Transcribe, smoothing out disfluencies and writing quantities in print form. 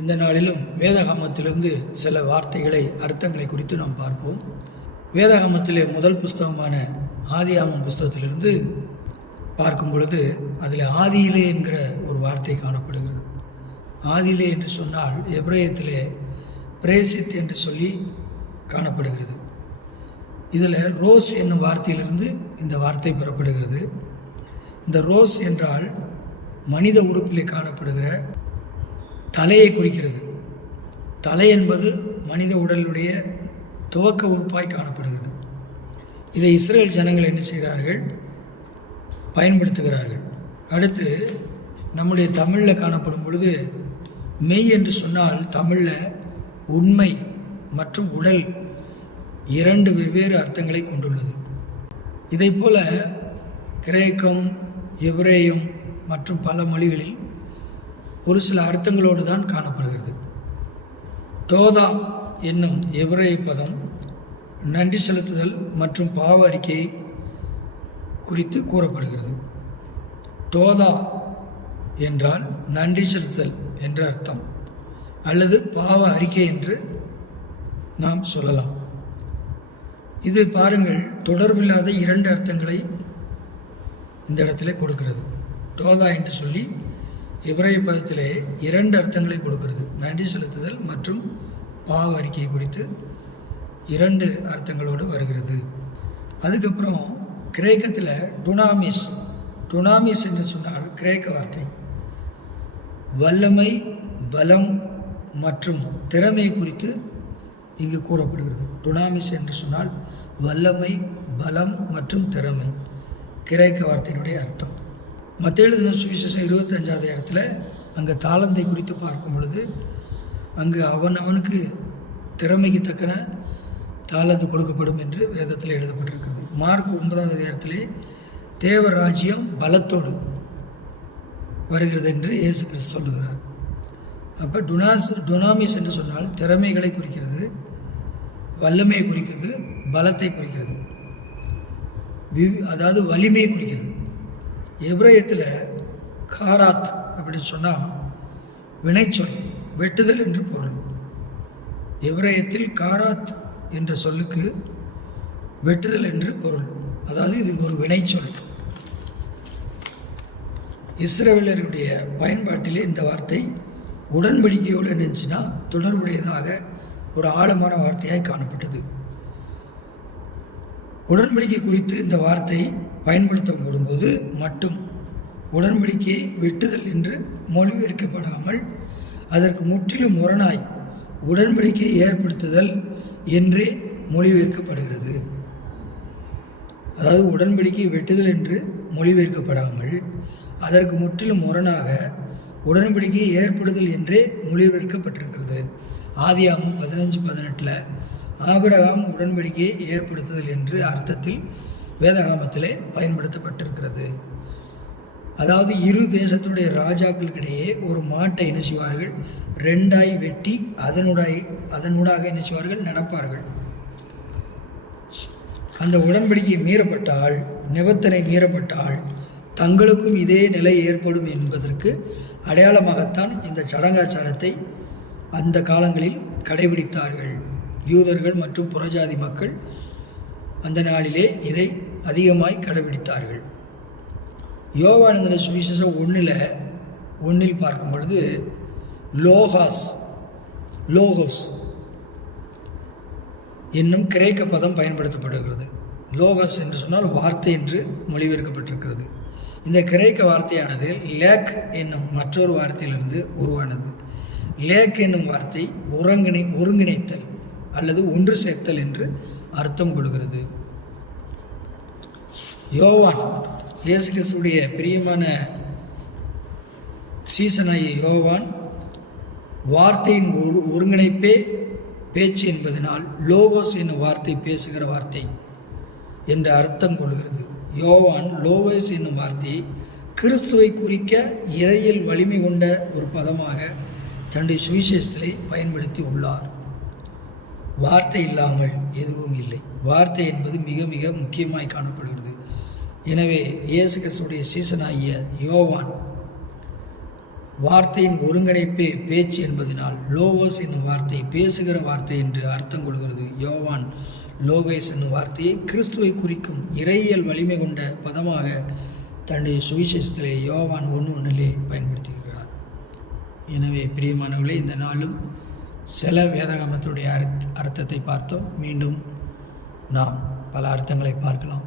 இந்த நாளிலும் வேதாகமத்திலிருந்து சில வார்த்தைகளை அர்த்தங்களை குறித்து நாம் பார்ப்போம். வேதாகமத்திலே முதல் புஸ்தகமான ஆதியாகமம் புஸ்தகத்திலிருந்து பார்க்கும் பொழுது அதில் ஆதியிலே என்கிற ஒரு வார்த்தை காணப்படுகிறது. ஆதியிலே என்று சொன்னால் எபிரேயத்திலே பிரேசித் என்று சொல்லி காணப்படுகிறது. இதில் ரோஸ் என்னும் வார்த்தையிலிருந்து இந்த வார்த்தை பெறப்படுகிறது. இந்த ரோஸ் என்றால் மனித உறுப்பிலே காணப்படுகிற தலையை குறிக்கிறது. தலை என்பது மனித உடலுடைய துவக்க உறுப்பாய் காணப்படுகிறது. இதை இஸ்ரேல் ஜனங்கள் என்ன செய்கிறார்கள்? பயன்படுத்துகிறார்கள். அடுத்து நம்முடைய தமிழில் காணப்படும் பொழுது மெய் என்று சொன்னால் தமிழில் உண்மை மற்றும் உடல் இரண்டு வெவ்வேறு அர்த்தங்களை கொண்டுள்ளது. இதைப்போல கிரேக்கம், எபிரேயம் மற்றும் பல மொழிகளில் ஒரு சில அர்த்தங்களோடு தான் காணப்படுகிறது. தோதா என்னும் எபிரேய பதம் நன்றி செலுத்துதல் மற்றும் பாவ அறிக்கையை குறித்து கூறப்படுகிறது. தோதா என்றால் நன்றி செலுத்துதல் என்ற அர்த்தம், அல்லது பாவ அறிக்கை என்று நாம் சொல்லலாம். இது பாருங்கள், தொடர்பில்லாத இரண்டு அர்த்தங்களை இந்த இடத்துல கொடுக்கிறது. தோதா என்று சொல்லி எபிரேய பதத்திலே இரண்டு அர்த்தங்களை கொடுக்கிறது. நன்றி செலுத்துதல் மற்றும் பாவ அறிக்கை குறித்து இரண்டு அர்த்தங்களோடு வருகிறது. அதுக்கப்புறம் கிரேக்கத்தில் டுனாமிஸ் என்று சொன்னால் கிரேக்க வார்த்தை வல்லமை, பலம் மற்றும் திறமை குறித்து இங்கு கூறப்படுகிறது. டுனாமிஸ் என்று சொன்னால் வல்லமை, பலம் மற்றும் திறமை, கிரேக்க வார்த்தையினுடைய அர்த்தம். மத்தேயு எழுதின சுவிசேஷம் 25வது இடத்துல அங்கே தாளந்தை குறித்து பார்க்கும் பொழுது அங்கு அவனுக்கு திறமைக்கு தக்கன தாளந்து கொடுக்கப்படும் என்று வேதத்தில் எழுதப்பட்டிருக்கிறது. மார்க் 9வது இடத்திலே தேவ ராஜ்யம் பலத்தோடு வருகிறது என்று இயேசு கிறிஸ்து சொல்லுகிறார். அப்போ டுனாமிஸ் என்று சொன்னால் திறமைகளை குறிக்கிறது, வல்லமையை குறிக்கிறது, பலத்தை குறிக்கிறது, அதாவது வலிமையை குறிக்கிறது. எபிரேயத்தில் காராத் அப்படின்னு சொன்னால் வினைச்சொல், வெட்டுதல் என்று பொருள். எபிரேயத்தில் காராத் என்ற சொல்லுக்கு வெட்டுதல் என்று பொருள், அதாவது இது ஒரு வினைச்சொல். இஸ்ரவேலருடைய பயன்பாட்டிலே இந்த வார்த்தை உடன்படிக்கையோடு நினைச்சுன்னா தொடர்புடையதாக ஒரு ஆழமான வார்த்தையாய் காணப்பட்டது. உடன்படிக்கை குறித்து இந்த வார்த்தை பயன்படுத்தப்படும் போது மட்டும் உடன்படிக்கையை வெட்டுதல் என்று மொழிபெயர்க்கப்படாமல் அதற்கு முற்றிலும் முரணாய் உடன்படிக்கையை ஏற்படுத்துதல் என்றே மொழிபெயர்க்கப்படுகிறது. அதாவது உடன்படிக்கை வெட்டுதல் என்று மொழிபெயர்க்கப்படாமல் அதற்கு முற்றிலும் முரணாக உடன்படிக்கையை ஏற்படுதல் என்றே மொழிபெயர்க்கப்பட்டிருக்கிறது. ஆதியாகமம் 15:18 ஆபிரகாம் உடன்படிக்கையை ஏற்படுத்துதல் என்று அர்த்தத்தில் வேதாகமத்திலே பயன்படுத்தப்பட்டிருக்கிறது. அதாவது இரு தேசத்தினுடைய ராஜாக்களுக்கிடையே ஒரு மாட்டை என்ன செய்வார்கள்? ரெண்டாய் வெட்டி அதனூடாக என்ன செய்வார்கள்? நடப்பார்கள். அந்த உடன்படிக்கை மீறப்பட்டால், நிபந்தனை மீறப்பட்டால் தங்களுக்கும் இதே நிலை ஏற்படும் என்பதற்கு அடையாளமாகத்தான் இந்த சடங்காச்சாரத்தை அந்த காலங்களில் கடைபிடித்தார்கள். யூதர்கள் மற்றும் புறஜாதி மக்கள் அந்த நாளிலே இதை அதிகமாய் கடைபிடித்தார்கள். யோவான் எழுதின சுவிசேஷம் 1:1 பார்க்கும் பொழுது லோகோஸ் என்னும் கிரேக்க பதம் பயன்படுத்தப்படுகிறது. லோகோஸ் என்று சொன்னால் வார்த்தை என்று மொழிபெயர்க்கப்பட்டிருக்கிறது. இந்த கிரேக்க வார்த்தையானது லேக் என்னும் மற்றொரு வார்த்தையிலிருந்து உருவானது. லேக் என்னும் வார்த்தை ஒருங்கிணைத்தல் அல்லது ஒன்று சேர்த்தல் என்று அர்த்தம் கொடுக்கிறது. யோவான், இயேசு கிறிஸ்துவுடைய பிரியமான சீசனாகிய யோவான் வார்த்தையின் ஒருங்கிணைப்பே பேச்சு என்பதனால் லோகோஸ் என்னும் வார்த்தை பேசுகிற வார்த்தை என்ற அர்த்தம் கொள்கிறது. யோவான் லோகோஸ் என்னும் வார்த்தையை கிறிஸ்துவை குறிக்க இறையில் வலிமை கொண்ட ஒரு பதமாக தன்னுடைய சுவிசேஷத்திலே பயன்படுத்தி உள்ளார். வார்த்தை இல்லாமல் எதுவும் இல்லை. வார்த்தை என்பது மிக மிக முக்கியமாய் காணப்படுகிறது. எனவே இயேசு கிறிஸ்துவுடைய சீசனாகிய யோவான் வார்த்தையின் ஒருங்கிணைப்பே பேச்சு என்பதனால் லோகோஸ் என்னும் வார்த்தை பேசுகிற வார்த்தை என்று அர்த்தம் கொடுக்கிறது. யோவான் லோகேஸ் என்னும் வார்த்தையை கிறிஸ்துவை குறிக்கும் இறையியல் வலிமை கொண்ட பதமாக தன்னுடைய சுவிசேஷத்திலே யோவான் 1:1 பயன்படுத்துகிறார். எனவே பிரியமானவர்களே, இந்த நாளும் சில வேதாகமத்துடைய அர்த்தத்தை பார்த்தோம். மீண்டும் நாம் பல அர்த்தங்களை பார்க்கலாம்.